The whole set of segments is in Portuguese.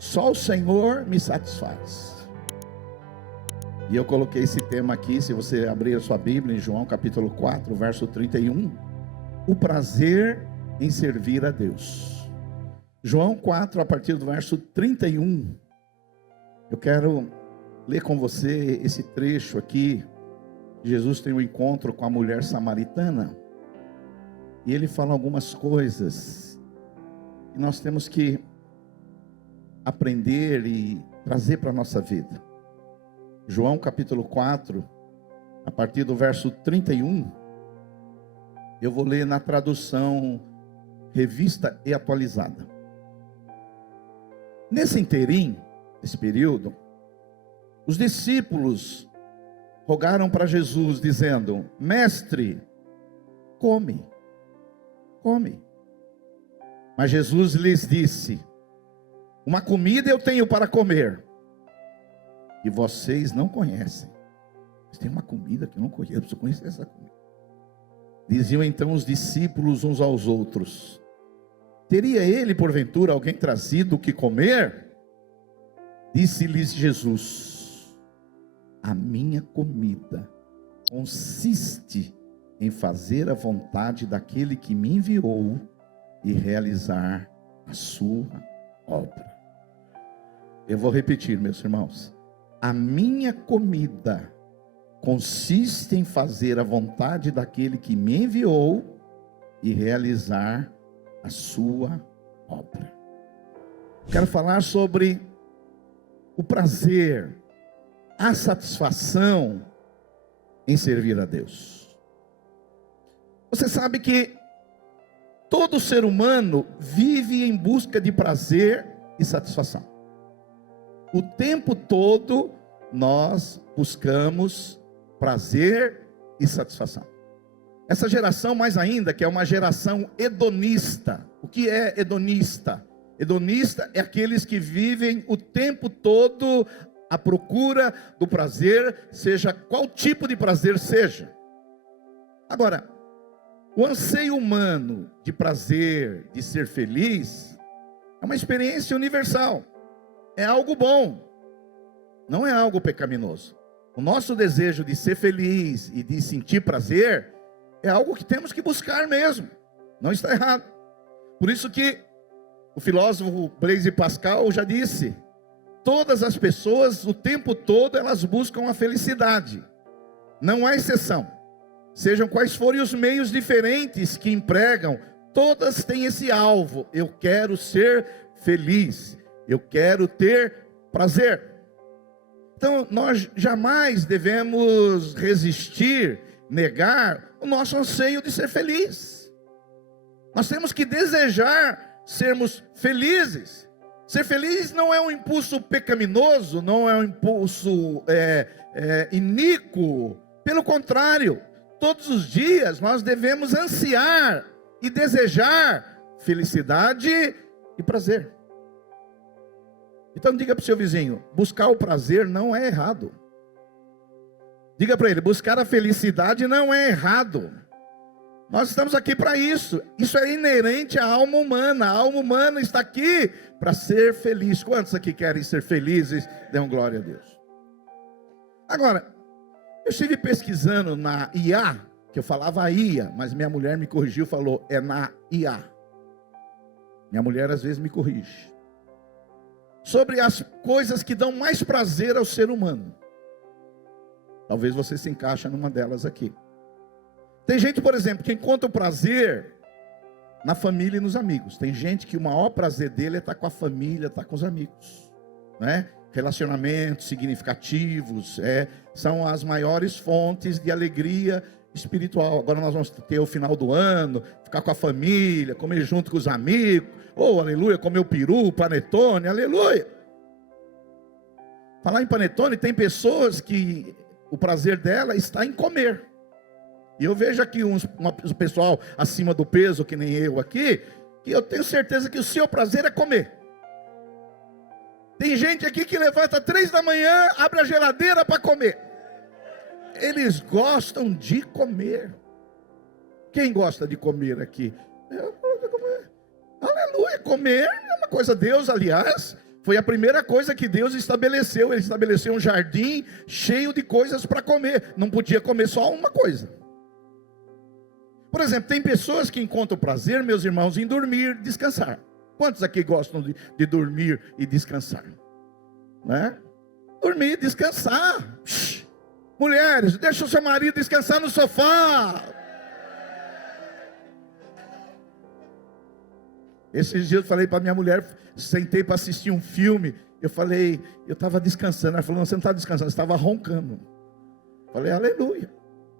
Só o Senhor me satisfaz. E eu coloquei esse tema aqui, se você abrir a sua Bíblia, em João capítulo 4, verso 31. O prazer em servir a Deus. João 4, a partir do verso 31. Eu quero ler com você esse trecho aqui. Jesus tem um encontro com a mulher samaritana. E ele fala algumas coisas que nós temos que aprender e trazer para a nossa vida. João capítulo 4, a partir do verso 31, eu vou ler na tradução Revista e Atualizada. Nesse interim, esse período, os discípulos rogaram para Jesus, dizendo: Mestre, come. Mas Jesus lhes disse: uma comida eu tenho para comer, e vocês não conhecem. Mas tem uma comida que eu não conheço, eu preciso conhecer essa comida. Diziam então os discípulos uns aos outros: teria ele porventura alguém trazido o que comer? Disse-lhes Jesus: a minha comida consiste em fazer a vontade daquele que me enviou e realizar a sua obra. Eu vou repetir, meus irmãos. A minha comida consiste em fazer a vontade daquele que me enviou e realizar a sua obra. Quero falar sobre o prazer, a satisfação em servir a Deus. Você sabe que todo ser humano vive em busca de prazer e satisfação. O tempo todo nós buscamos prazer e satisfação. Essa geração, mais ainda, que é uma geração hedonista. O que é hedonista? Hedonista é aqueles que vivem o tempo todo à procura do prazer, seja qual tipo de prazer seja. Agora, o anseio humano de prazer, de ser feliz, é uma experiência universal. É algo bom, não é algo pecaminoso. O nosso desejo de ser feliz e de sentir prazer é algo que temos que buscar mesmo. Não está errado. Por isso que o filósofo Blaise Pascal já disse: todas as pessoas, o tempo todo, elas buscam a felicidade. Não há exceção. Sejam quais forem os meios diferentes que empregam, todas têm esse alvo: eu quero ser feliz, eu quero ter prazer. Então nós jamais devemos resistir, negar o nosso anseio de ser feliz. Nós temos que desejar sermos felizes. Ser feliz não é um impulso pecaminoso, não é um impulso iníquo. Pelo contrário, todos os dias nós devemos ansiar e desejar felicidade e prazer. Então diga para o seu vizinho: buscar o prazer não é errado. Diga para ele: buscar a felicidade não é errado. Nós estamos aqui para isso. Isso é inerente à alma humana. A alma humana está aqui para ser feliz. Quantos aqui querem ser felizes? Dêem glória a Deus. Agora, eu estive pesquisando na IA, que eu falava IA, mas minha mulher me corrigiu, falou: é na IA. Minha mulher às vezes me corrige. Sobre as coisas que dão mais prazer ao ser humano. Talvez você se encaixe numa delas aqui. Tem gente, por exemplo, que encontra o prazer na família e nos amigos. Tem gente que o maior prazer dele é estar com a família, estar com os amigos, né? Relacionamentos significativos são as maiores fontes de alegria espiritual. Agora nós vamos ter o final do ano, ficar com a família, comer junto com os amigos, aleluia, comer o peru, panetone, aleluia. Falar em panetone, tem pessoas que o prazer dela está em comer. E eu vejo aqui um pessoal acima do peso, que nem eu aqui, que eu tenho certeza que o seu prazer é comer. Tem gente aqui que levanta 3 da manhã, abre a geladeira para comer. Eles gostam de comer. Quem gosta de comer aqui? Eu gosto de comer. Aleluia, comer é uma coisa, Deus, aliás, Foi a primeira coisa que Deus estabeleceu. Ele estabeleceu um jardim cheio de coisas para comer. Não podia comer só uma coisa. Por exemplo, tem pessoas que encontram prazer, meus irmãos, em dormir, descansar. Quantos aqui gostam de dormir e descansar? Né? Dormir, descansar. Mulheres, deixa o seu marido descansar no sofá. Esses dias eu falei para minha mulher, sentei para assistir um filme. Eu falei, eu estava descansando. Ela falou, não, você não está descansando, você estava roncando. Eu falei, aleluia,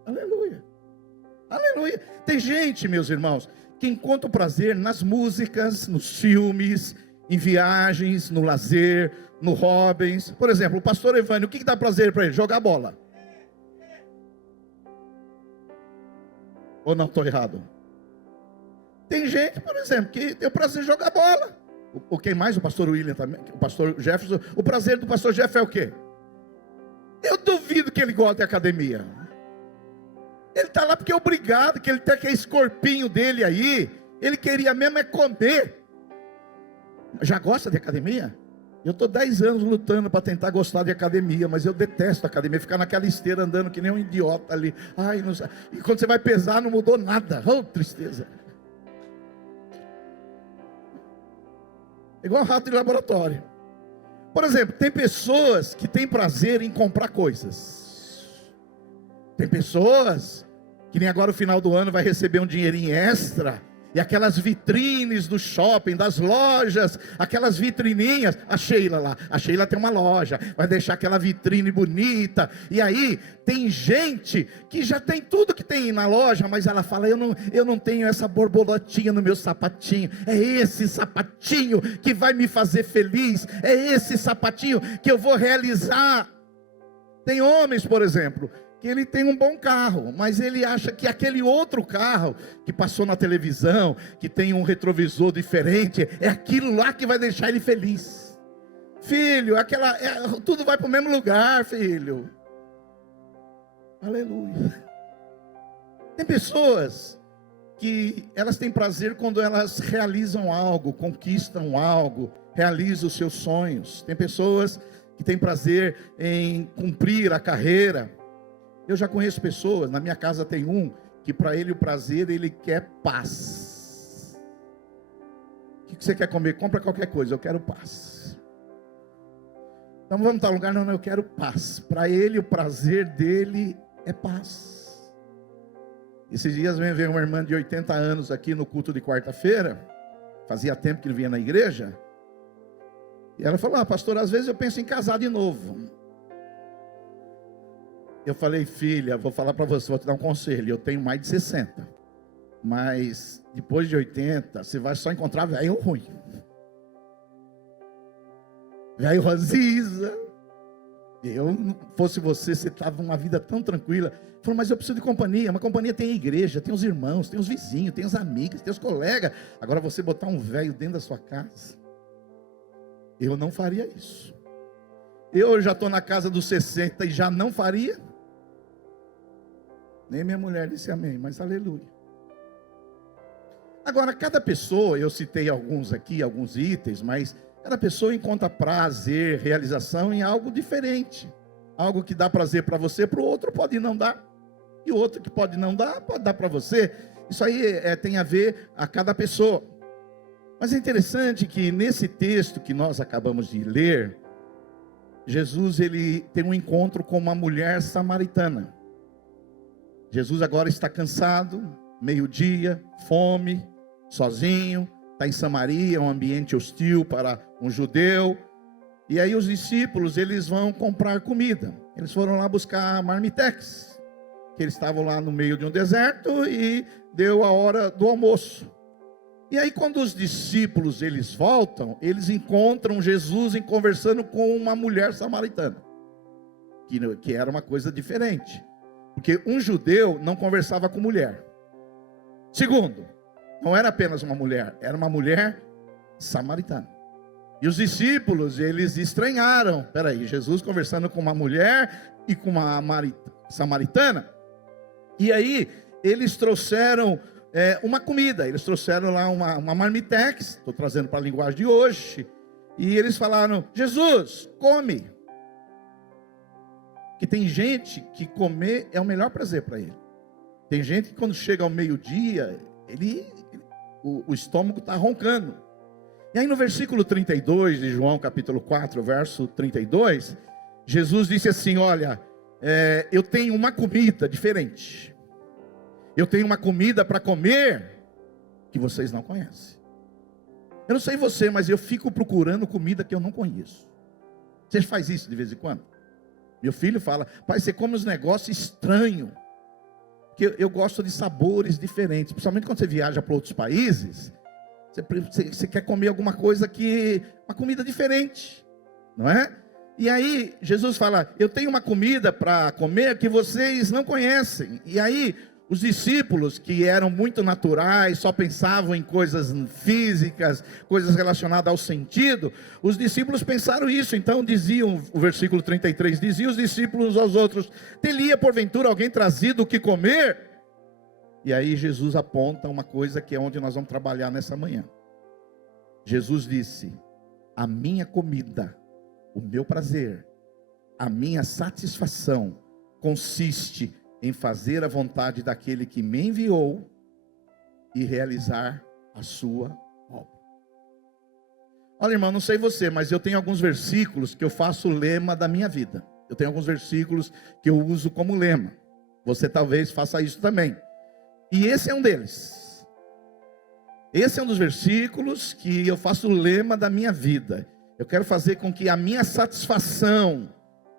aleluia, aleluia. Tem gente, meus irmãos, que encontra o prazer nas músicas, nos filmes, em viagens, no lazer, no hobbies. Por exemplo, o pastor Evânio, o que dá prazer para ele? Jogar bola. Ou não, estou errado? Tem gente, por exemplo, que tem o prazer de jogar bola. O quem mais? O pastor William também, o pastor Jefferson. O prazer do pastor Jeff é o quê? Eu duvido que ele goste de academia. Ele está lá porque é obrigado, que ele tem aquele corpinho dele aí. Ele queria mesmo é comer. Já gosta de academia? Eu estou 10 anos lutando para tentar gostar de academia, mas eu detesto academia, ficar naquela esteira andando que nem um idiota ali. Ai, não... E quando você vai pesar não mudou nada. Oh, tristeza. Igual rato de laboratório. Por exemplo, tem pessoas que têm prazer em comprar coisas. Tem pessoas que nem agora no final do ano vai receber um dinheirinho extra. E aquelas vitrines do shopping, das lojas, aquelas vitrininhas, a Sheila tem uma loja, vai deixar aquela vitrine bonita, e aí tem gente que já tem tudo que tem na loja, mas ela fala, eu não tenho essa borboletinha no meu sapatinho, é esse sapatinho que vai me fazer feliz, é esse sapatinho que eu vou realizar. Tem homens, por exemplo, que ele tem um bom carro, mas ele acha que aquele outro carro que passou na televisão, que tem um retrovisor diferente, é aquilo lá que vai deixar ele feliz. Filho, tudo vai para o mesmo lugar, filho. Aleluia. Tem pessoas que elas têm prazer quando elas realizam algo, conquistam algo, realizam os seus sonhos. Tem pessoas que têm prazer em cumprir a carreira. Eu já conheço pessoas, na minha casa tem um, que para ele o prazer, ele quer paz. O que você quer comer? Compra qualquer coisa, eu quero paz. Então vamos estar no lugar, não, eu quero paz. Para ele o prazer dele é paz. Esses dias veio uma irmã de 80 anos aqui no culto de quarta-feira, fazia tempo que ele vinha na igreja, e ela falou, pastor, às vezes eu penso em casar de novo. Eu falei, filha, vou falar para você, vou te dar um conselho. Eu tenho mais de 60, mas depois de 80, você vai só encontrar velho ruim, velho ranziza. Eu, fosse você estava numa vida tão tranquila. Falou, mas eu preciso de companhia. Uma companhia tem a igreja, tem os irmãos, tem os vizinhos, tem os amigos, tem os colegas. Agora você botar um velho dentro da sua casa, eu não faria isso. Eu já estou na casa dos 60 e já não faria. Nem minha mulher disse amém, mas aleluia. Agora, cada pessoa, eu citei alguns aqui, alguns itens, mas cada pessoa encontra prazer, realização em algo diferente. Algo que dá prazer para você, para o outro pode não dar. E o outro que pode não dar, pode dar para você. Isso aí tem a ver a cada pessoa. Mas é interessante que nesse texto que nós acabamos de ler, Jesus ele tem um encontro com uma mulher samaritana. Jesus agora está cansado, meio-dia, fome, sozinho, está em Samaria, um ambiente hostil para um judeu. E aí os discípulos, eles vão comprar comida. Eles foram lá buscar marmitex, que eles estavam lá no meio de um deserto e deu a hora do almoço. E aí quando os discípulos, eles voltam, eles encontram Jesus conversando com uma mulher samaritana, que era uma coisa diferente. Porque um judeu não conversava com mulher. Segundo, não era apenas uma mulher, era uma mulher samaritana. E os discípulos, eles estranharam. Peraí, Jesus conversando com uma mulher e com uma samaritana. E aí, eles trouxeram uma comida. Eles trouxeram lá uma marmitex. Estou trazendo para a linguagem de hoje. E eles falaram: Jesus, come. Que tem gente que comer é o melhor prazer para ele. Tem gente que quando chega ao meio-dia, o estômago está roncando. E aí no versículo 32 de João capítulo 4, verso 32, Jesus disse assim: olha, eu tenho uma comida diferente. Eu tenho uma comida para comer que vocês não conhecem. Eu não sei você, mas eu fico procurando comida que eu não conheço. Você faz isso de vez em quando? Meu filho fala: pai, você come uns negócios estranhos. Porque eu gosto de sabores diferentes. Principalmente quando você viaja para outros países. Você quer comer alguma coisa uma comida diferente. Não é? E aí Jesus fala: eu tenho uma comida para comer que vocês não conhecem. E aí os discípulos, que eram muito naturais, só pensavam em coisas físicas, coisas relacionadas ao sentido, os discípulos pensaram isso. Então diziam, o versículo 33, diziam os discípulos aos outros: teria porventura alguém trazido o que comer? E aí Jesus aponta uma coisa que é onde nós vamos trabalhar nessa manhã. Jesus disse: a minha comida, o meu prazer, a minha satisfação consiste em fazer a vontade daquele que me enviou e realizar a sua obra. Olha, irmão, não sei você, mas eu tenho alguns versículos que eu faço lema da minha vida. Eu tenho alguns versículos que eu uso como lema. Você talvez faça isso também. E esse é um deles. Esse é um dos versículos que eu faço lema da minha vida. Eu quero fazer com que a minha satisfação,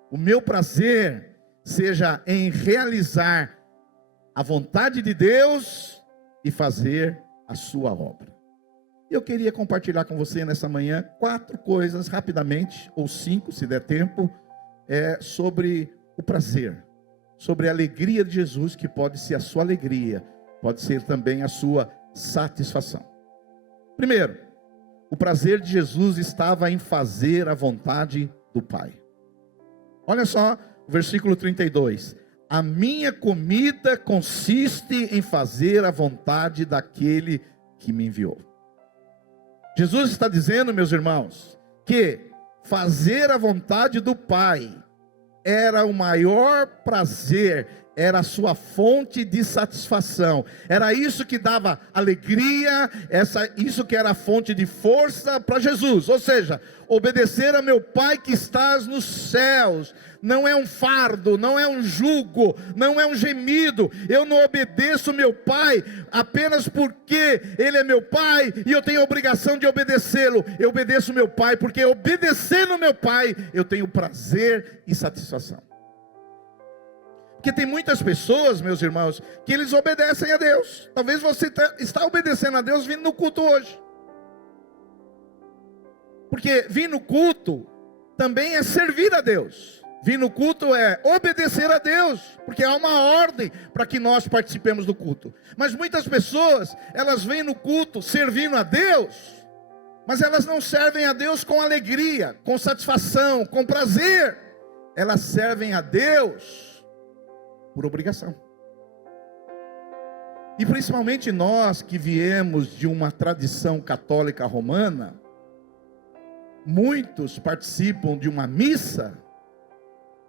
o meu prazer, seja em realizar a vontade de Deus e fazer a sua obra. Eu queria compartilhar com você nessa manhã 4 coisas rapidamente, ou 5 se der tempo, sobre o prazer, sobre a alegria de Jesus, que pode ser a sua alegria, pode ser também a sua satisfação. Primeiro, o prazer de Jesus estava em fazer a vontade do Pai. Olha só, versículo 32, a minha comida consiste em fazer a vontade daquele que me enviou. Jesus está dizendo, meus irmãos, que fazer a vontade do Pai era o maior prazer, era a sua fonte de satisfação, era isso que dava alegria, isso que era a fonte de força para Jesus. Ou seja, obedecer a meu Pai que estás nos céus não é um fardo, não é um jugo, não é um gemido. Eu não obedeço meu Pai apenas porque Ele é meu Pai e eu tenho a obrigação de obedecê-lo. Eu obedeço meu Pai porque obedecendo meu Pai eu tenho prazer e satisfação. Porque tem muitas pessoas, meus irmãos, que eles obedecem a Deus. Talvez você está obedecendo a Deus vindo no culto hoje. Porque vir no culto também é servir a Deus. Vir no culto é obedecer a Deus, porque há uma ordem para que nós participemos do culto. Mas muitas pessoas, elas vêm no culto servindo a Deus, mas elas não servem a Deus com alegria, com satisfação, com prazer. Elas servem a Deus por obrigação. E principalmente nós que viemos de uma tradição católica romana, muitos participam de uma missa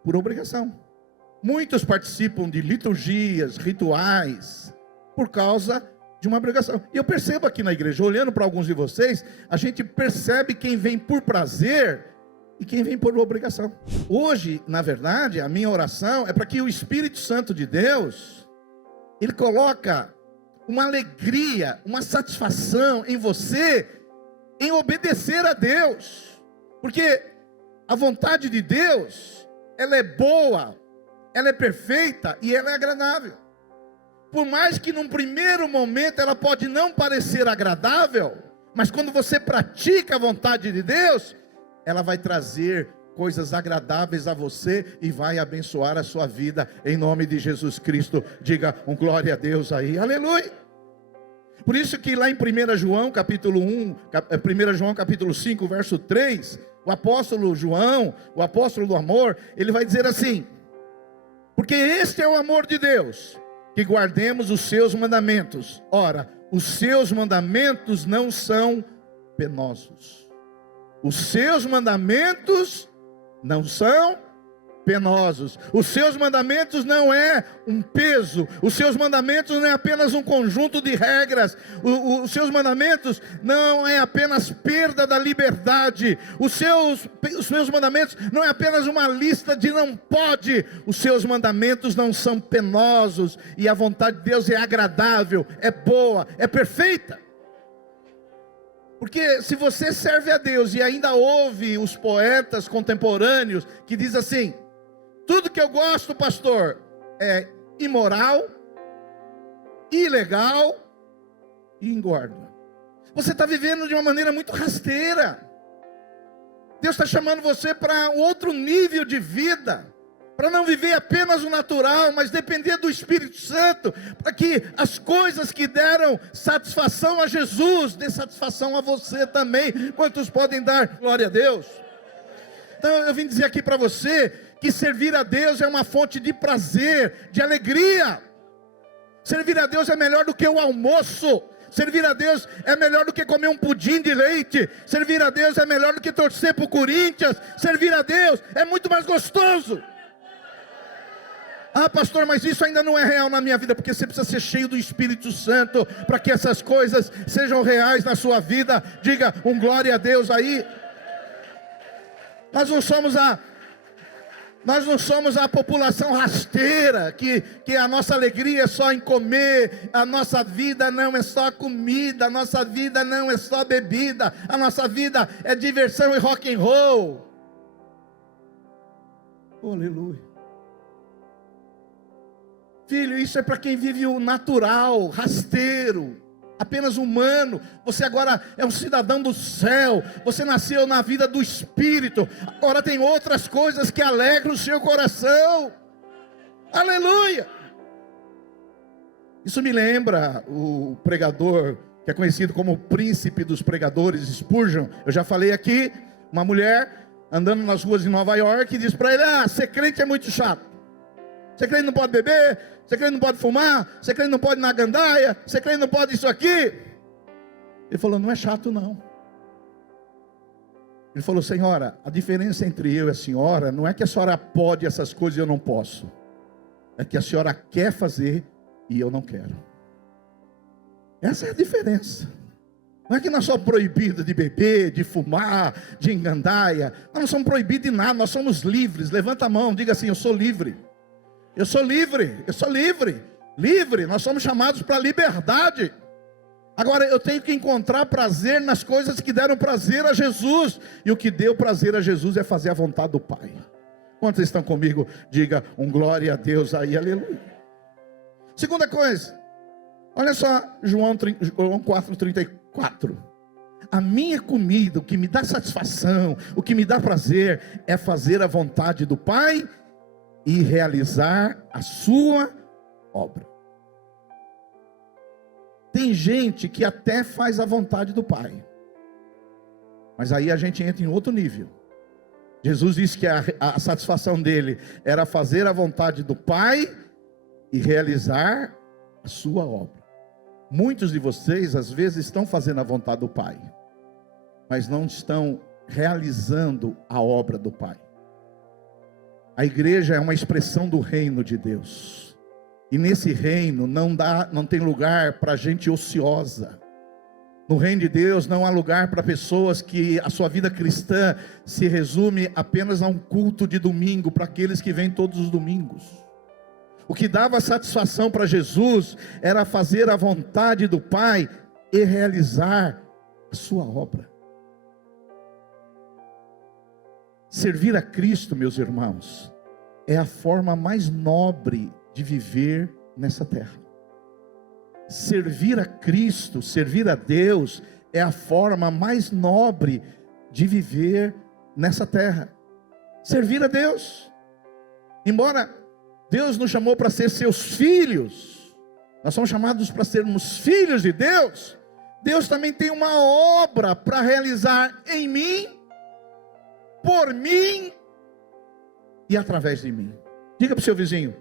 por obrigação. Muitos participam de liturgias, rituais, por causa de uma obrigação. E eu percebo aqui na igreja, olhando para alguns de vocês, a gente percebe quem vem por prazer e quem vem por obrigação. Hoje, na verdade, a minha oração é para que o Espírito Santo de Deus, Ele coloca uma alegria, uma satisfação em você, em obedecer a Deus. Porque a vontade de Deus, ela é boa, ela é perfeita e ela é agradável. Por mais que num primeiro momento ela pode não parecer agradável, mas quando você pratica a vontade de Deus, ela vai trazer coisas agradáveis a você e vai abençoar a sua vida, em nome de Jesus Cristo. Diga um glória a Deus aí, aleluia. Por isso que lá em 1 João capítulo 1 João capítulo 5 verso 3, o apóstolo João, o apóstolo do amor, ele vai dizer assim: porque este é o amor de Deus, que guardemos os seus mandamentos. Ora, os seus mandamentos não são penosos. Os seus mandamentos não são penosos. Os seus mandamentos não é um peso. Os seus mandamentos não é apenas um conjunto de regras. Os seus mandamentos não é apenas perda da liberdade. Os seus mandamentos não é apenas uma lista de não pode. Os seus mandamentos não são penosos. E a vontade de Deus é agradável, é boa, é perfeita. Porque se você serve a Deus e ainda ouve os poetas contemporâneos que diz assim: tudo que eu gosto, pastor, é imoral, ilegal e engorda. Você está vivendo de uma maneira muito rasteira. Deus está chamando você para outro nível de vida, para não viver apenas o natural, mas depender do Espírito Santo, para que as coisas que deram satisfação a Jesus, dê satisfação a você também. Quantos podem dar glória a Deus? Então eu vim dizer aqui para você, que servir a Deus é uma fonte de prazer, de alegria. Servir a Deus é melhor do que o almoço. Servir a Deus é melhor do que comer um pudim de leite. Servir a Deus é melhor do que torcer para o Corinthians. Servir a Deus é muito mais gostoso. Ah, pastor, mas isso ainda não é real na minha vida, porque você precisa ser cheio do Espírito Santo para que essas coisas sejam reais na sua vida. Diga um glória a Deus aí. Nós não somos a população rasteira, que a nossa alegria é só em comer. A nossa vida não é só comida, a nossa vida não é só bebida, a nossa vida é diversão e rock and roll. Aleluia. Filho, isso é para quem vive o natural, rasteiro, apenas humano. Você agora é um cidadão do céu. Você nasceu na vida do Espírito. Agora tem outras coisas que alegram o seu coração. Aleluia. Isso me lembra o pregador que é conhecido como o príncipe dos pregadores, Spurgeon. Eu já falei aqui, uma mulher andando nas ruas de Nova York e diz para ele: ser crente é muito chato. Ser crente não pode beber, ser crente não pode fumar, ser crente não pode ir na gandaia, ser crente não pode isso aqui. Ele falou: não é chato não. Ele falou: senhora, a diferença entre eu e a senhora não é que a senhora pode essas coisas e eu não posso. É que a senhora quer fazer e eu não quero. Essa é a diferença. Não é que nós somos proibidos de beber, de fumar, de gandaia. Nós não somos proibidos de nada, nós somos livres. Levanta a mão, diga assim: eu sou livre. Eu sou livre, eu sou livre. Livre, nós somos chamados para a liberdade. Agora eu tenho que encontrar prazer nas coisas que deram prazer a Jesus. E o que deu prazer a Jesus é fazer a vontade do Pai. Quantos estão comigo? Diga um glória a Deus aí, aleluia. Segunda coisa, olha só, João 4,34. A minha comida, o que me dá satisfação, o que me dá prazer, é fazer a vontade do Pai e realizar a sua obra. Tem gente que até faz a vontade do Pai, mas aí a gente entra em outro nível. Jesus disse que a satisfação dele era fazer a vontade do Pai e realizar a sua obra. Muitos de vocês às vezes estão fazendo a vontade do Pai, mas não estão realizando a obra do Pai. A igreja é uma expressão do reino de Deus. E nesse reino não tem lugar para gente ociosa. No reino de Deus não há lugar para pessoas que a sua vida cristã se resume apenas a um culto de domingo, para aqueles que vêm todos os domingos. O que dava satisfação para Jesus era fazer a vontade do Pai e realizar a sua obra. Servir a Cristo, meus irmãos, é a forma mais nobre de viver nessa terra. Servir a Cristo, servir a Deus, é a forma mais nobre de viver nessa terra. Servir a Deus. Embora Deus nos chamou para ser seus filhos, nós somos chamados para sermos filhos de Deus. Deus também tem uma obra para realizar em mim, por mim e através de mim. Diga para o seu vizinho: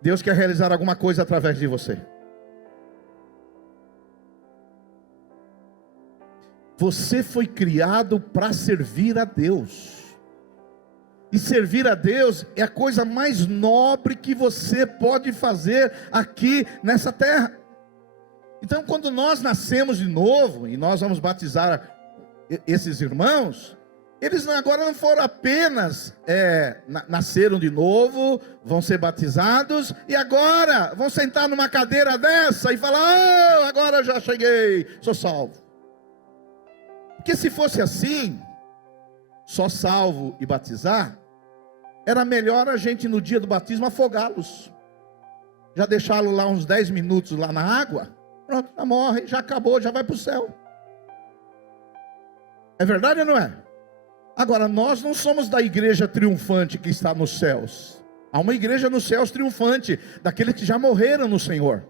Deus quer realizar alguma coisa através de você. Você foi criado para servir a Deus. E servir a Deus é a coisa mais nobre que você pode fazer aqui nessa terra. Então, quando nós nascemos de novo, e nós vamos batizar esses irmãos, eles agora não foram apenas, nasceram de novo, vão ser batizados, e agora vão sentar numa cadeira dessa e falar: agora eu já cheguei, sou salvo. Porque se fosse assim, só salvo e batizar, era melhor a gente no dia do batismo afogá-los, já deixá-los lá uns 10 minutos lá na água, pronto, já morre, já acabou, já vai para o céu. É verdade ou não é? Agora, nós não somos da igreja triunfante que está nos céus. Há uma igreja nos céus triunfante, daqueles que já morreram no Senhor.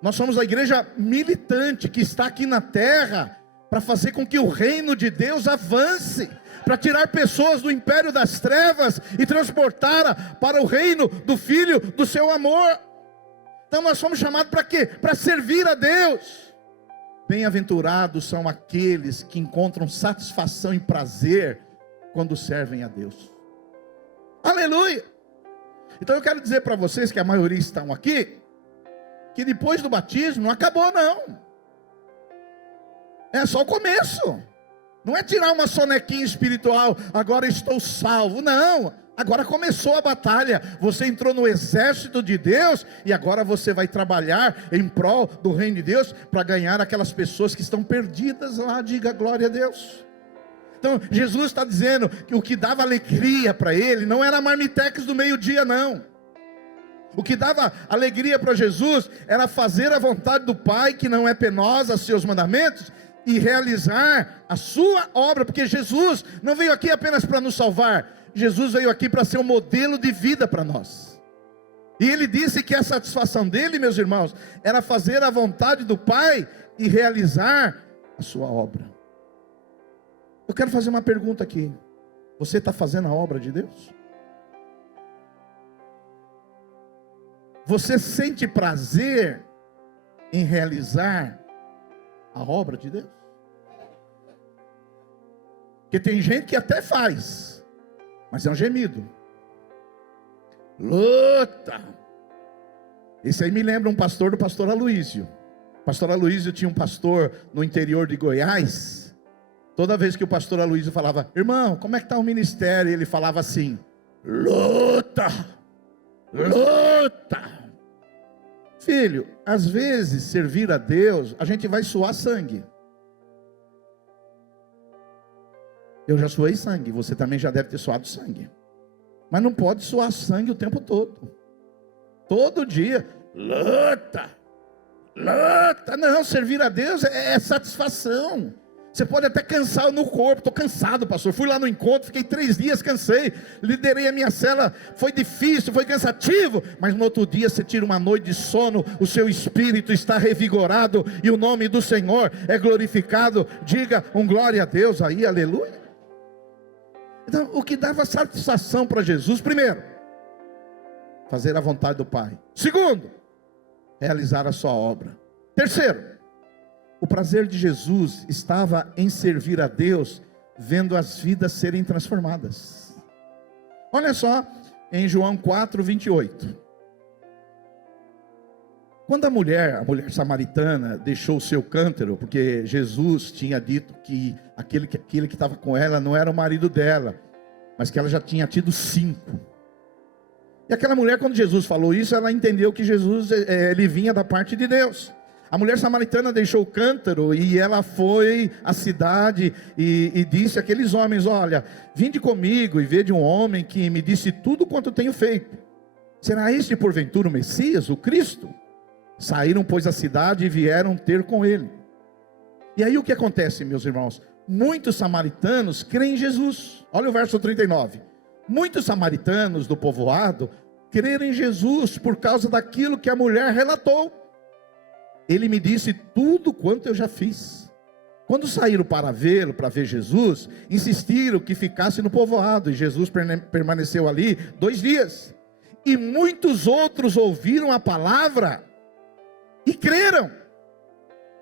Nós somos a igreja militante que está aqui na terra para fazer com que o reino de Deus avance, para tirar pessoas do império das trevas e transportar para o reino do Filho do seu amor. Então nós somos chamados para quê? Para servir a Deus. Bem-aventurados são aqueles que encontram satisfação e prazer quando servem a Deus. Aleluia! Então eu quero dizer para vocês, que a maioria estão aqui, que depois do batismo não acabou não. É só o começo. Não é tirar uma sonequinha espiritual, agora estou salvo. Não, agora começou a batalha. Você entrou no exército de Deus, e agora você vai trabalhar em prol do reino de Deus, para ganhar aquelas pessoas que estão perdidas lá. Diga glória a Deus. Então Jesus está dizendo que o que dava alegria para ele, não era a marmitex do meio-dia não. O que dava alegria para Jesus, era fazer a vontade do Pai, que não é penosa, seus mandamentos, e realizar a sua obra, porque Jesus não veio aqui apenas para nos salvar, Jesus veio aqui para ser um modelo de vida para nós. E ele disse que a satisfação dele, meus irmãos, era fazer a vontade do Pai e realizar a sua obra. Eu quero fazer uma pergunta aqui: você está fazendo a obra de Deus? Você sente prazer em realizar a obra de Deus? Porque tem gente que até faz, mas é um gemido. Luta. Esse aí me lembra um pastor do pastor Aloísio. O pastor Aloísio tinha um pastor no interior de Goiás. Toda vez que o pastor Aloísio falava: irmão, como é que está o ministério? Ele falava assim: luta, luta. Filho, às vezes servir a Deus, a gente vai suar sangue. Eu já suei sangue, você também já deve ter suado sangue. Mas não pode suar sangue o tempo todo. Todo dia, luta, luta. Não, servir a Deus é satisfação. Você pode até cansar no corpo. Estou cansado, pastor. Fui lá no encontro, fiquei 3 dias, cansei. Liderei a minha cela, foi difícil, foi cansativo. Mas no outro dia você tira uma noite de sono, o seu espírito está revigorado e o nome do Senhor é glorificado. Diga um glória a Deus aí, aleluia. Então, o que dava satisfação para Jesus, primeiro, fazer a vontade do Pai. Segundo, realizar a sua obra. Terceiro, o prazer de Jesus estava em servir a Deus, vendo as vidas serem transformadas. Olha só, em João 4, 28. Quando a mulher samaritana deixou o seu cântaro, porque Jesus tinha dito que aquele que estava com ela não era o marido dela, mas que ela já tinha tido 5. E aquela mulher, quando Jesus falou isso, ela entendeu que Jesus ele vinha da parte de Deus. A mulher samaritana deixou o cântaro e ela foi à cidade e disse àqueles homens: olha, vinde comigo e vede um homem que me disse tudo quanto tenho feito. Será este porventura o Messias, o Cristo? Saíram, pois, da cidade e vieram ter com ele. E aí o que acontece, meus irmãos? Muitos samaritanos creem em Jesus. Olha o verso 39. Muitos samaritanos do povoado creram em Jesus por causa daquilo que a mulher relatou. Ele me disse tudo quanto eu já fiz. Quando saíram para vê-lo, para ver Jesus, insistiram que ficasse no povoado. E Jesus permaneceu ali 2 dias. E muitos outros ouviram a palavra e creram.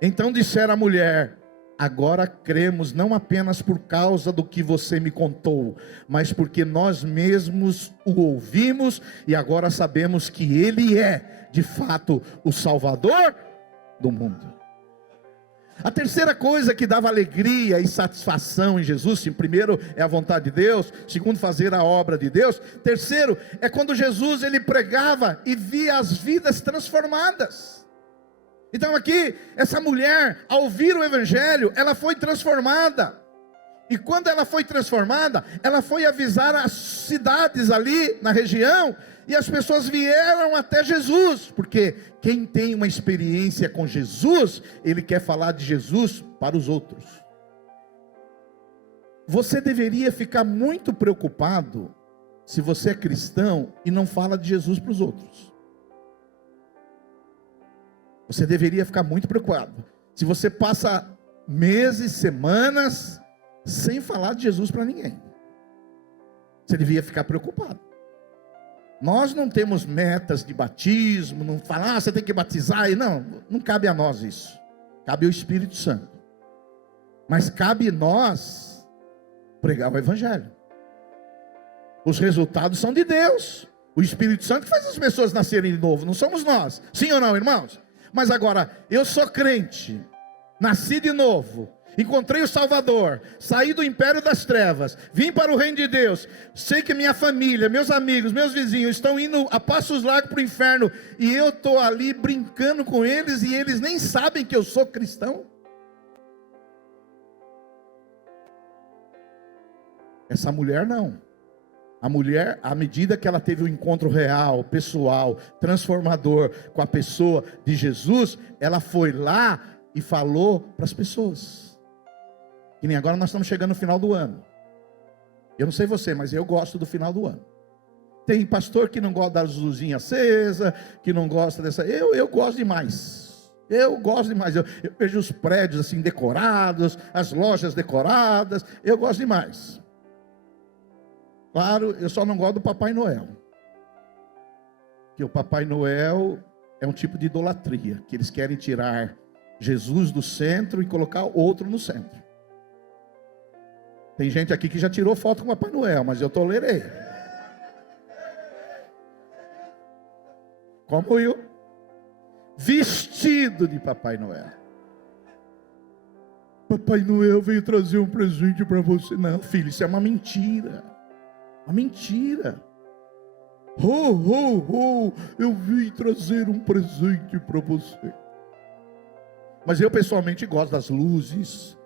Então disseram à mulher: agora cremos não apenas por causa do que você me contou, mas porque nós mesmos o ouvimos e agora sabemos que Ele é, de fato, o Salvador do mundo. A terceira coisa que dava alegria e satisfação em Jesus, primeiro é a vontade de Deus, segundo fazer a obra de Deus, terceiro é quando Jesus ele pregava e via as vidas transformadas. Então aqui, essa mulher, ao ouvir o Evangelho, ela foi transformada. E quando ela foi transformada, ela foi avisar as cidades ali na região, e as pessoas vieram até Jesus, porque quem tem uma experiência com Jesus, ele quer falar de Jesus para os outros. Você deveria ficar muito preocupado, se você é cristão, e não fala de Jesus para os outros. Você deveria ficar muito preocupado, se você passa meses, semanas, sem falar de Jesus para ninguém. Você devia ficar preocupado. Nós não temos metas de batismo, não falar, você tem que batizar, não cabe a nós isso, cabe ao Espírito Santo, mas cabe a nós pregar o Evangelho. Os resultados são de Deus, o Espírito Santo que faz as pessoas nascerem de novo, não somos nós, sim ou não, irmãos? Mas agora, eu sou crente, nasci de novo, encontrei o Salvador, saí do império das trevas, vim para o reino de Deus, sei que minha família, meus amigos, meus vizinhos estão indo a passos largos para o inferno, e eu estou ali brincando com eles, e eles nem sabem que eu sou cristão. Essa mulher não. A mulher, à medida que ela teve um encontro real, pessoal, transformador com a pessoa de Jesus, ela foi lá e falou para as pessoas. Que nem agora nós estamos chegando no final do ano. Eu não sei você, mas eu gosto do final do ano. Tem pastor que não gosta das luzinhas acesas, que não gosta dessa. Eu gosto demais. Eu gosto demais. Eu vejo os prédios assim decorados, as lojas decoradas. Eu gosto demais. Claro, eu só não gosto do Papai Noel. Porque o Papai Noel é um tipo de idolatria, que eles querem tirar Jesus do centro e colocar outro no centro. Tem gente aqui que já tirou foto com o Papai Noel, mas eu tolerei. Como eu? Vestido de Papai Noel. Papai Noel veio trazer um presente para você. Não, filho, isso é uma mentira. Uma mentira. Eu vim trazer um presente para você. Mas eu pessoalmente gosto das luzes.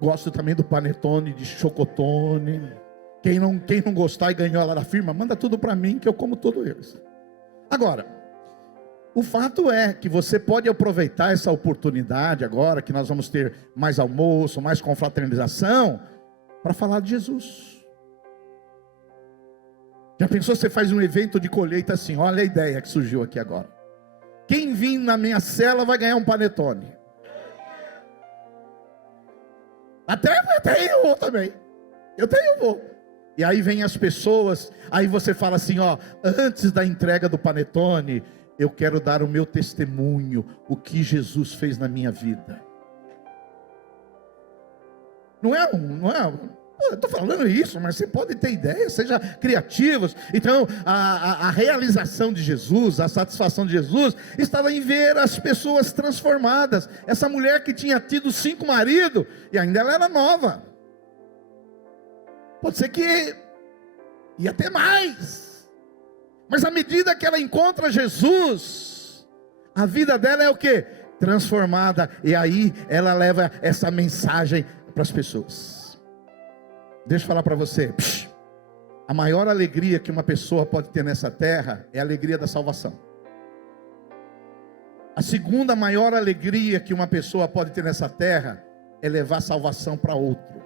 Gosto também do panetone, de chocotone. Quem não gostar e ganhou lá da firma, manda tudo para mim que eu como todos eles. Agora, o fato é que você pode aproveitar essa oportunidade agora, que nós vamos ter mais almoço, mais confraternização, para falar de Jesus. Já pensou, você faz um evento de colheita assim, olha a ideia que surgiu aqui agora. Quem vir na minha cela vai ganhar um panetone. Até eu vou também. Eu vou. E aí vem as pessoas, aí você fala assim, antes da entrega do panetone, eu quero dar o meu testemunho, o que Jesus fez na minha vida. Não é, eu estou falando isso, mas você pode ter ideia, seja criativos. Então, a realização de Jesus, a satisfação de Jesus, estava em ver as pessoas transformadas. Essa mulher que tinha tido 5 maridos, e ainda ela era nova. Pode ser que ia ter mais. Mas à medida que ela encontra Jesus, a vida dela é o quê? Transformada. E aí ela leva essa mensagem para as pessoas. Deixa eu falar para você. A maior alegria que uma pessoa pode ter nessa terra é a alegria da salvação. A segunda maior alegria que uma pessoa pode ter nessa terra é levar salvação para outro.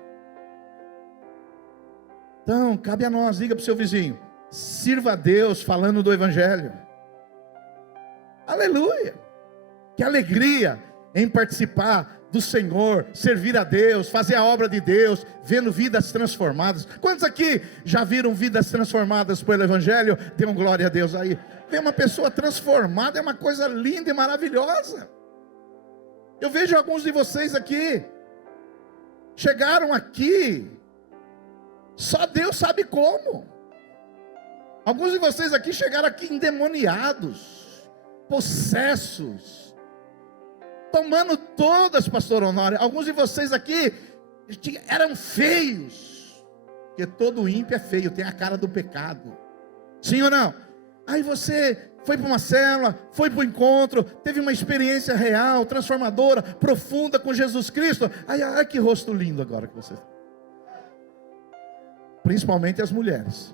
Então, cabe a nós, diga para o seu vizinho, sirva a Deus falando do Evangelho. Aleluia! Que alegria em participar do Senhor, servir a Deus, fazer a obra de Deus, vendo vidas transformadas. Quantos aqui já viram vidas transformadas pelo Evangelho? Dêem glória a Deus aí. Ver uma pessoa transformada é uma coisa linda e maravilhosa. Eu vejo alguns de vocês aqui, chegaram aqui, só Deus sabe como. Alguns de vocês aqui chegaram aqui endemoniados, possessos, tomando todas, pastor Honório. Alguns de vocês aqui eram feios, porque todo ímpio é feio, tem a cara do pecado. Sim ou não? Aí você foi para uma célula, foi para o encontro, teve uma experiência real, transformadora, profunda com Jesus Cristo. Ai, que rosto lindo agora que você. Principalmente as mulheres.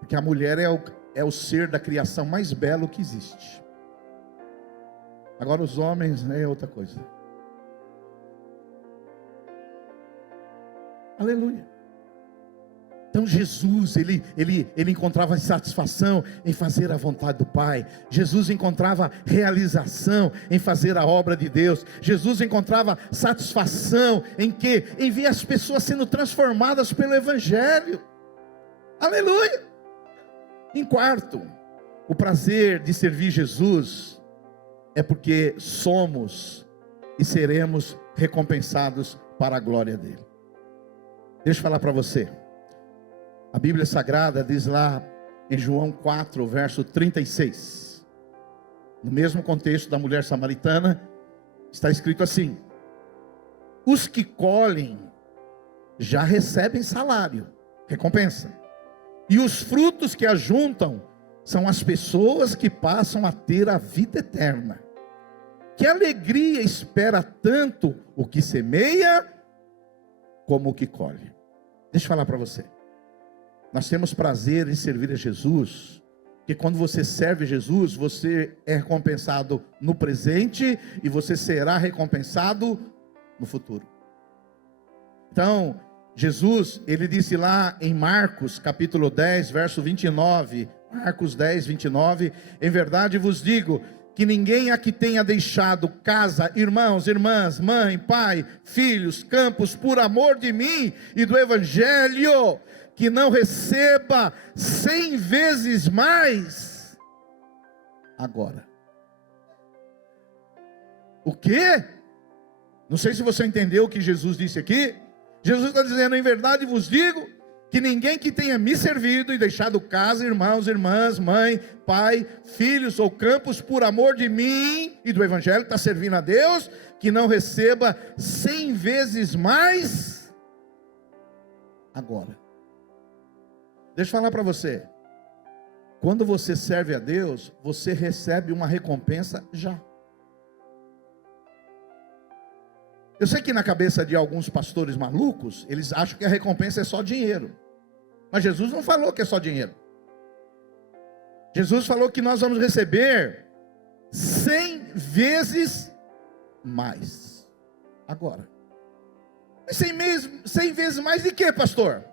Porque a mulher é o ser da criação mais belo que existe. Agora os homens é outra coisa. Aleluia. Então Jesus, ele encontrava satisfação em fazer a vontade do Pai. Jesus encontrava realização em fazer a obra de Deus. Jesus encontrava satisfação em quê? Em ver as pessoas sendo transformadas pelo Evangelho. Aleluia. Em quarto, o prazer de servir Jesus é porque somos e seremos recompensados para a glória dele. Deixa eu falar para você. A Bíblia Sagrada diz lá em João 4, verso 36. No mesmo contexto da mulher samaritana, está escrito assim: os que colhem já recebem salário, recompensa. E os frutos que ajuntam são as pessoas que passam a ter a vida eterna. Que alegria espera tanto o que semeia como o que colhe. Deixa eu falar para você. Nós temos prazer em servir a Jesus, porque quando você serve a Jesus, você é recompensado no presente e você será recompensado no futuro. Então, Jesus, ele disse lá em Marcos, capítulo 10, verso 29, Marcos 10, 29, em verdade vos digo, que ninguém aqui tenha deixado casa, irmãos, irmãs, mãe, pai, filhos, campos, por amor de mim e do Evangelho, que não receba 100 vezes mais agora. O quê? Não sei se você entendeu o que Jesus disse aqui. Jesus está dizendo, em verdade vos digo, que ninguém que tenha me servido e deixado casa, irmãos, irmãs, mãe, pai, filhos ou campos, por amor de mim e do Evangelho, está servindo a Deus, que não receba 100 vezes mais agora. Deixa eu falar para você. Quando você serve a Deus, você recebe uma recompensa já. Eu sei que na cabeça de alguns pastores malucos, eles acham que a recompensa é só dinheiro. Mas Jesus não falou que é só dinheiro. Jesus falou que nós vamos receber 100 vezes mais. Agora. 100 vezes mais de quê, pastor?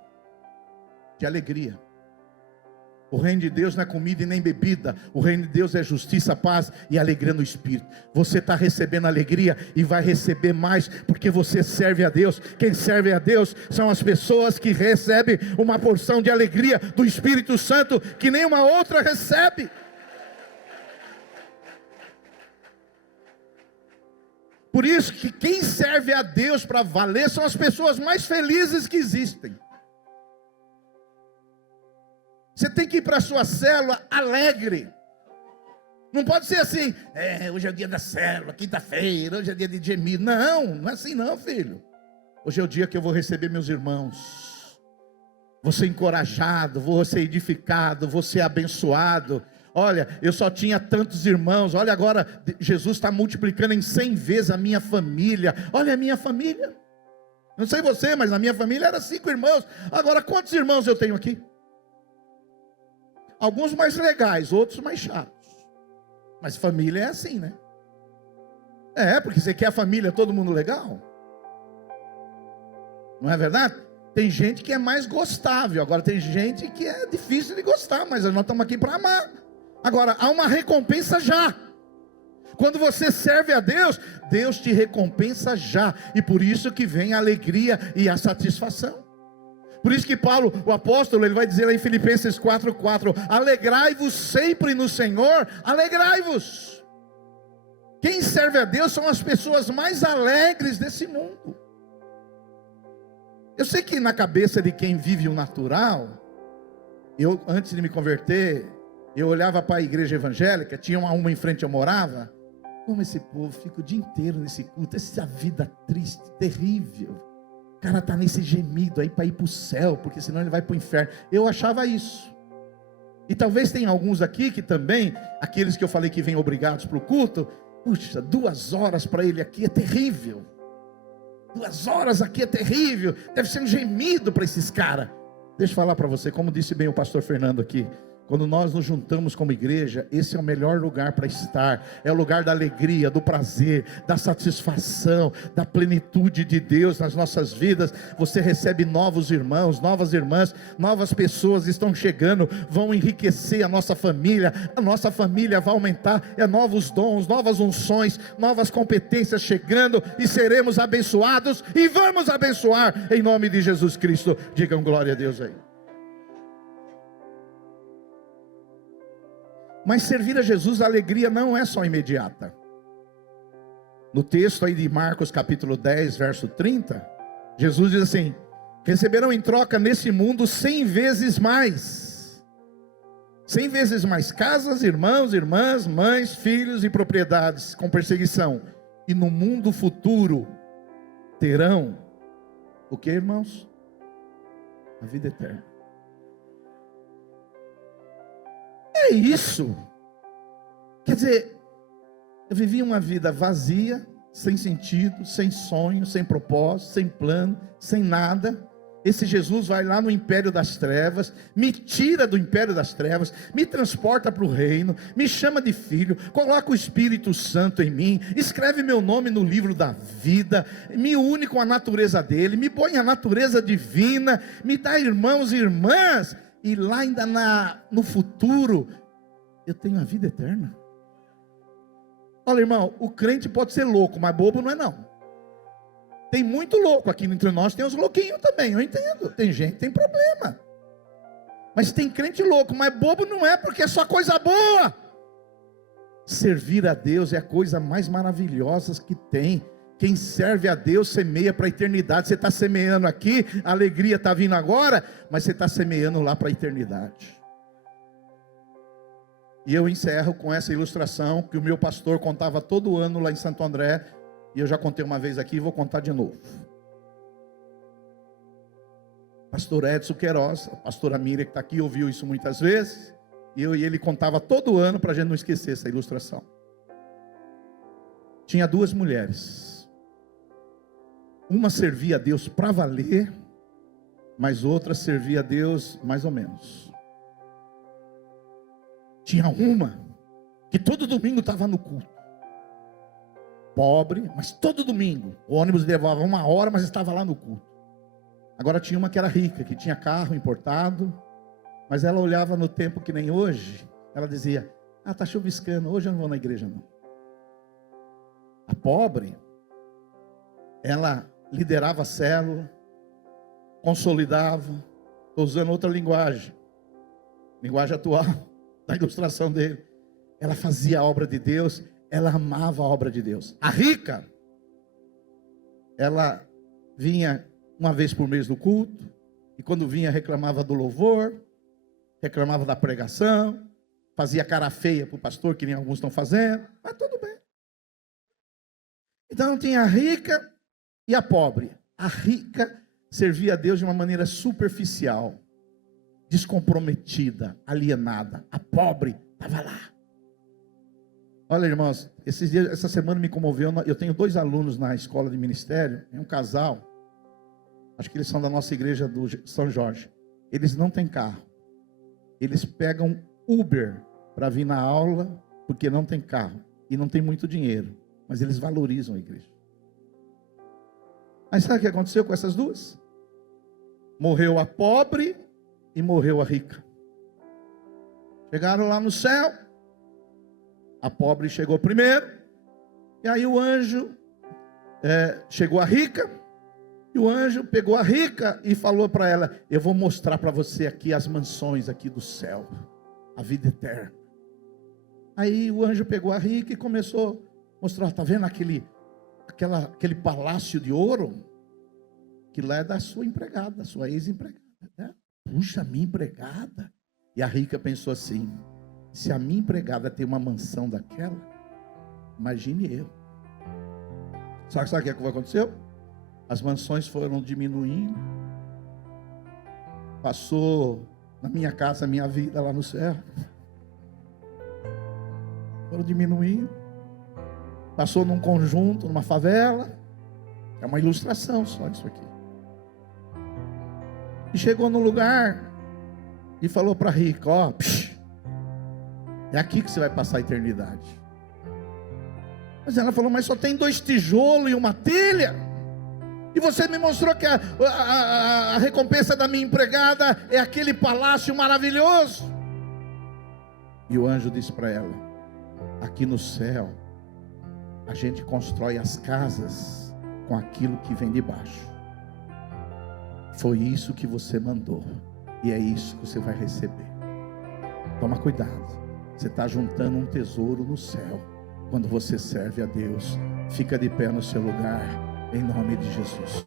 De alegria. O reino de Deus não é comida e nem bebida. O reino de Deus é justiça, paz e alegria no Espírito. Você está recebendo alegria e vai receber mais, porque você serve a Deus. Quem serve a Deus são as pessoas que recebem uma porção de alegria do Espírito Santo, que nenhuma outra recebe. Por isso que quem serve a Deus para valer são as pessoas mais felizes que existem. Você tem que ir para a sua célula alegre. Não pode ser assim, hoje é o dia da célula, quinta-feira, hoje é dia de gemir. Não, não é assim não, filho. Hoje é o dia que eu vou receber meus irmãos. Vou ser encorajado, vou ser edificado, vou ser abençoado. Olha, eu só tinha tantos irmãos. Olha agora, Jesus está multiplicando em 100 vezes a minha família. Olha a minha família. Não sei você, mas na minha família era 5 irmãos. Agora quantos irmãos eu tenho aqui? Alguns mais legais, outros mais chatos. Mas família é assim, né? Porque você quer a família, todo mundo legal. Não é verdade? Tem gente que é mais gostável. Agora tem gente que é difícil de gostar. Mas nós estamos aqui para amar. Agora, há uma recompensa já. Quando você serve a Deus, Deus te recompensa já. E por isso que vem a alegria e a satisfação. Por isso que Paulo, o apóstolo, ele vai dizer lá em Filipenses 4:4, alegrai-vos sempre no Senhor, alegrai-vos. Quem serve a Deus são as pessoas mais alegres desse mundo. Eu sei que na cabeça de quem vive o natural, eu antes de me converter, eu olhava para a igreja evangélica, tinha uma em frente eu morava, como esse povo fica o dia inteiro nesse culto, essa vida triste, terrível. O cara está nesse gemido aí para ir para o céu, porque senão ele vai para o inferno. Eu achava isso. E talvez tenha alguns aqui que também, aqueles que eu falei que vêm obrigados para o culto, puxa, 2 horas para ele aqui é terrível. 2 horas aqui é terrível. Deve ser um gemido para esses caras. Deixa eu falar para você, como disse bem o pastor Fernando aqui. Quando nós nos juntamos como igreja, esse é o melhor lugar para estar. É o lugar da alegria, do prazer, da satisfação, da plenitude de Deus nas nossas vidas. Você recebe novos irmãos, novas irmãs, novas pessoas estão chegando, vão enriquecer a nossa família vai aumentar, novos dons, novas unções, novas competências chegando, e seremos abençoados, e vamos abençoar, em nome de Jesus Cristo. Digam glória a Deus aí. Mas servir a Jesus, a alegria não é só imediata. No texto aí de Marcos capítulo 10, verso 30, Jesus diz assim: receberão em troca nesse mundo 100 vezes mais. 100 vezes mais casas, irmãos, irmãs, mães, filhos e propriedades com perseguição. E no mundo futuro terão o que, irmãos? A vida eterna. É isso. Quer dizer, eu vivi uma vida vazia, sem sentido, sem sonho, sem propósito, sem plano, sem nada. Esse Jesus vai lá no império das trevas, me tira do império das trevas, me transporta para o reino, me chama de filho, coloca o Espírito Santo em mim, escreve meu nome no livro da vida, me une com a natureza dele, me põe a natureza divina, me dá irmãos e irmãs. E lá ainda no futuro, eu tenho a vida eterna. Olha, irmão, o crente pode ser louco, mas bobo não é não. Tem muito louco aqui entre nós, tem uns louquinhos também, eu entendo. Tem gente que tem problema. Mas tem crente louco, mas bobo não é, porque é só coisa boa. Servir a Deus é a coisa mais maravilhosa que tem. Quem serve a Deus semeia para a eternidade. Você está semeando aqui, a alegria está vindo agora, mas você está semeando lá para a eternidade. E eu encerro com essa ilustração que o meu pastor contava todo ano lá em Santo André, e eu já contei uma vez aqui e vou contar de novo. Pastor Edson Queiroz, a pastora Miriam que está aqui, ouviu isso muitas vezes, e eu e ele contava todo ano para a gente não esquecer essa ilustração. Tinha 2 mulheres. Uma servia a Deus para valer, mas outra servia a Deus mais ou menos. Tinha uma que todo domingo estava no culto. Pobre, mas todo domingo. O ônibus levava 1 hora, mas estava lá no culto. Agora tinha uma que era rica, que tinha carro importado, mas ela olhava no tempo que nem hoje. Ela dizia: está chuviscando, hoje eu não vou na igreja não. A pobre, ela liderava a célula, consolidava. Estou usando outra linguagem atual, da ilustração dele. Ela fazia a obra de Deus, ela amava a obra de Deus. A rica, ela vinha uma vez por mês no culto, e quando vinha reclamava do louvor, reclamava da pregação, fazia cara feia para o pastor, que nem alguns estão fazendo, mas tudo bem. Então tinha a rica e a pobre. A rica servia a Deus de uma maneira superficial, descomprometida, alienada. A pobre estava lá. Olha, irmãos, essa semana me comoveu. Eu tenho 2 alunos na escola de ministério, é um casal. Acho que eles são da nossa igreja do São Jorge. Eles não têm carro. Eles pegam Uber para vir na aula, porque não tem carro e não tem muito dinheiro. Mas eles valorizam a igreja. Mas sabe o que aconteceu com essas 2? Morreu a pobre e morreu a rica. Chegaram lá no céu. A pobre chegou primeiro. E aí o anjo chegou a rica. E o anjo pegou a rica e falou para ela: eu vou mostrar para você aqui as mansões aqui do céu, a vida eterna. Aí o anjo pegou a rica e começou Mostrou, está vendo aquele palácio de ouro? Que lá é da sua empregada, da sua ex-empregada, né? Puxa, minha empregada. E a rica pensou assim: se a minha empregada tem uma mansão daquela, imagine eu. Sabe o que aconteceu? As mansões foram diminuindo. Passou na minha casa, a minha vida lá no céu. Foram diminuindo. Passou num conjunto, numa favela. É uma ilustração só disso aqui. E chegou num lugar e falou para a rica: ó, é aqui que você vai passar a eternidade. Mas ela falou: mas só tem 2 tijolos e uma telha. E você me mostrou que a recompensa da minha empregada é aquele palácio maravilhoso. E o anjo disse para ela: aqui no céu a gente constrói as casas com aquilo que vem de baixo. Foi isso que você mandou, e é isso que você vai receber. Toma cuidado, você está juntando um tesouro no céu. Quando você serve a Deus, fica de pé no seu lugar, em nome de Jesus.